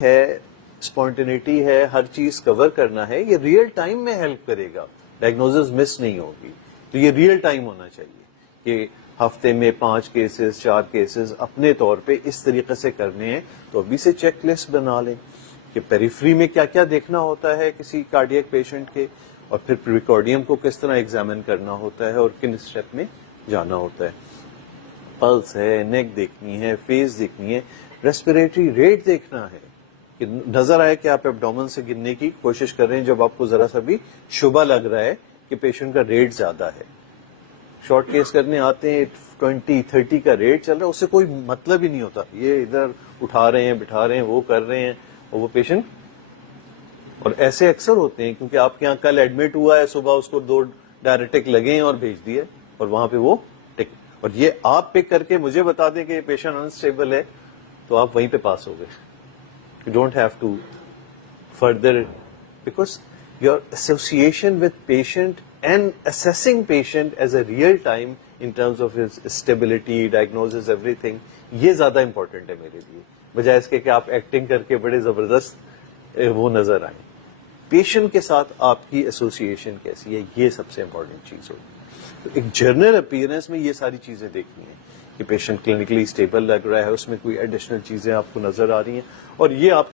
ہے، اسپونٹینیٹی ہے، ہر چیز کور کرنا ہے، یہ ریئل ٹائم میں ہیلپ کرے گا، ڈائگنوزز مس نہیں ہوگی. تو یہ ریئل ٹائم ہونا چاہیے کہ ہفتے میں 5 کیسز 4 کیسز اپنے طور پہ اس طریقے سے کرنے ہیں. تو ابھی سے چیک لسٹ بنا لیں کہ پیریفری میں کیا کیا دیکھنا ہوتا ہے کسی کارڈیاک پیشنٹ کے، اور پھر پریکارڈیم کو کس طرح ایگزامن کرنا ہوتا ہے اور کن اسٹیپ میں جانا ہوتا ہے. پلس ہے، نیک دیکھنی ہے، فیس دیکھنی ہے، ریسپیریٹری ریٹ دیکھنا ہے کہ نظر آئے کہ آپ ایبڈومن سے گرنے کی کوشش کر رہے ہیں جب آپ کو ذرا سا بھی شبہ لگ رہا ہے کہ پیشنٹ کا ریٹ زیادہ ہے. شارٹ کیس کرنے آتے ہیں 20-30 کا ریٹ چل رہا ہے، اس سے کوئی مطلب ہی نہیں ہوتا، یہ ادھر اٹھا رہے ہیں بٹھا رہے ہیں وہ کر رہے ہیں، اور وہ پیشنٹ، اور ایسے اکثر ہوتے ہیں کیونکہ آپ کے یہاں کل ایڈمٹ ہوا ہے، صبح اس کو 2 ڈائریٹک لگے ہیں اور بھیج دیے، اور وہاں پہ وہ ٹک، اور یہ آپ پک کر کے مجھے بتا دیں کہ یہ پیشنٹ انسٹیبل ہے تو آپ وہیں پہ پاس ہو گئے. You don't have to further, because your association with patient and assessing patient as a real time in terms of his stability, diagnosis, everything, یہ زیادہ امپورٹنٹ ہے میرے لیے، بجائے اس کے کہ آپ ایکٹنگ کر کے بڑے زبردست وہ نظر آئیں. پیشنٹ کے ساتھ آپ کی ایسوسیشن کیسی ہے، یہ سب سے امپورٹنٹ چیز ہوگی. تو ایک جرنل اپیئرنس میں یہ ساری چیزیں دیکھنی ہیں کہ پیشنٹ کلینکلی اسٹیبل لگ رہا ہے، اس میں کوئی ایڈیشنل چیزیں آپ کو نظر آ رہی ہیں، اور یہ آپ